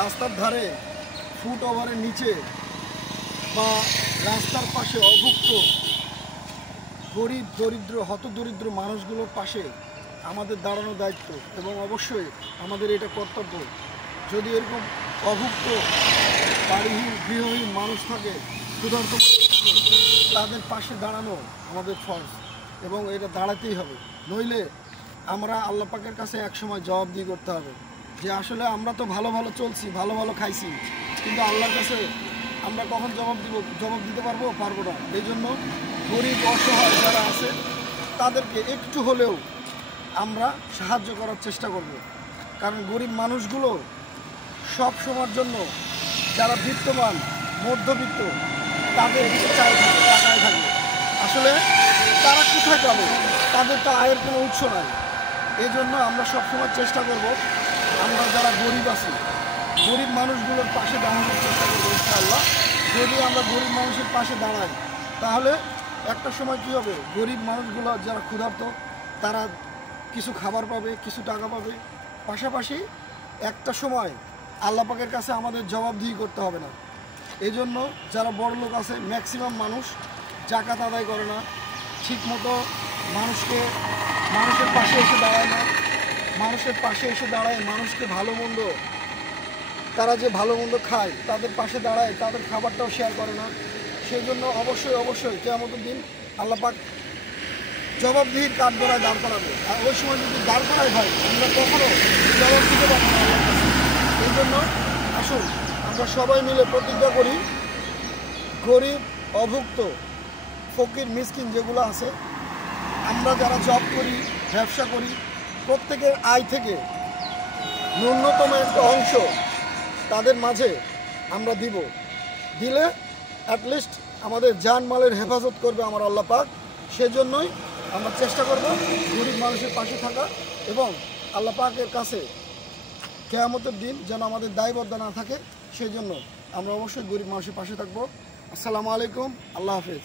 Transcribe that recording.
রাস্তার ধারে ফুট ওভারের নিচে বা রাস্তার পাশে অভুক্ত গরিব দরিদ্র হতদরিদ্র মানুষগুলোর পাশে আমাদের দাঁড়ানো দায়িত্ব এবং অবশ্যই আমাদের এটা কর্তব্য। যদি এরকম অভুক্ত বাড়িহীন গৃহহীন মানুষ থাকে, ক্ষুধার্ত তাদের পাশে দাঁড়ানো আমাদের ফরজ এবং এটা দাঁড়াতেই হবে। নইলে আমরা আল্লাহ পাকের কাছে একসময় জবাবদিহি করতে হবে যে আসলে আমরা তো ভালো ভালো চলছি, ভালো ভালো খাইছি, কিন্তু আল্লাহর কাছে আমরা কখন জবাব দিতে পারবো না। এই জন্য গরিব অসহায় যারা আছে তাদেরকে একটু হলেও আমরা সাহায্য করার চেষ্টা করব। কারণ গরিব মানুষগুলো সব সময়ের জন্য যারা বিত্তবান মধ্যবিত্ত তাদের চায় থাকে, টাকায় থাকে, আসলে তারা কোথায় পাবে? তাদের তো আয়ের কোনো উৎস নাই। এই জন্য আমরা সবসময় চেষ্টা করব আমরা যারা গরিব আছি গরিব মানুষগুলোর পাশে দাঁড়ানোর চেষ্টা করবো ইনশাআল্লাহ। যদি আমরা গরিব মানুষের পাশে দাঁড়াই তাহলে একটা সময় কী হবে, গরিব মানুষগুলো যারা ক্ষুধার্ত তারা কিছু খাবার পাবে, কিছু টাকা পাবে, পাশাপাশি একটা সময় আল্লাহ পাকের কাছে আমাদের জবাবদিহি করতে হবে না। এই জন্য যারা বড় লোক আছে ম্যাক্সিমাম মানুষ জাকাত আদায় করে না, ঠিকমতো মানুষের পাশে এসে দাঁড়ায় না, মানুষের পাশে এসে দাঁড়ায় মানুষকে ভালো মন্দ, তারা যে ভালো মন্দ খায় তাদের পাশে দাঁড়ায়, তাদের খাবারটাও শেয়ার করে না। সেই জন্য অবশ্যই কিয়ামতের দিন আল্লাহ পাক জবাবদিহির কাঠগড়ায় দাঁড় করাবে। আর ওই সময় যদি দাঁড় করাই হয় আমরা কখনো জবাব দিতে পারবো না আল্লাহর কাছে। এই জন্য আসুন আমরা সবাই মিলে প্রতিজ্ঞা করি, গরিব অভুক্ত ফকির মিসকিন যেগুলো আছে, আমরা যারা জব করি ব্যবসা করি প্রত্যেকের আয় থেকে ন্যূনতম একটা অংশ তাদের মাঝে আমরা দিলে অ্যাটলিস্ট আমাদের জানমালের হেফাজত করবে আমার আল্লাহ পাক। সেজন্যই আমরা চেষ্টা করব গরিব মানুষের পাশে থাকা এবং আল্লাহ পাকের কাছে কিয়ামতের দিন যেন আমাদের দায়বদ্ধ না থাকে, সেই জন্য আমরা অবশ্যই গরিব মানুষের পাশে থাকবো। আসসালামু আলাইকুম, আল্লাহ হাফেজ।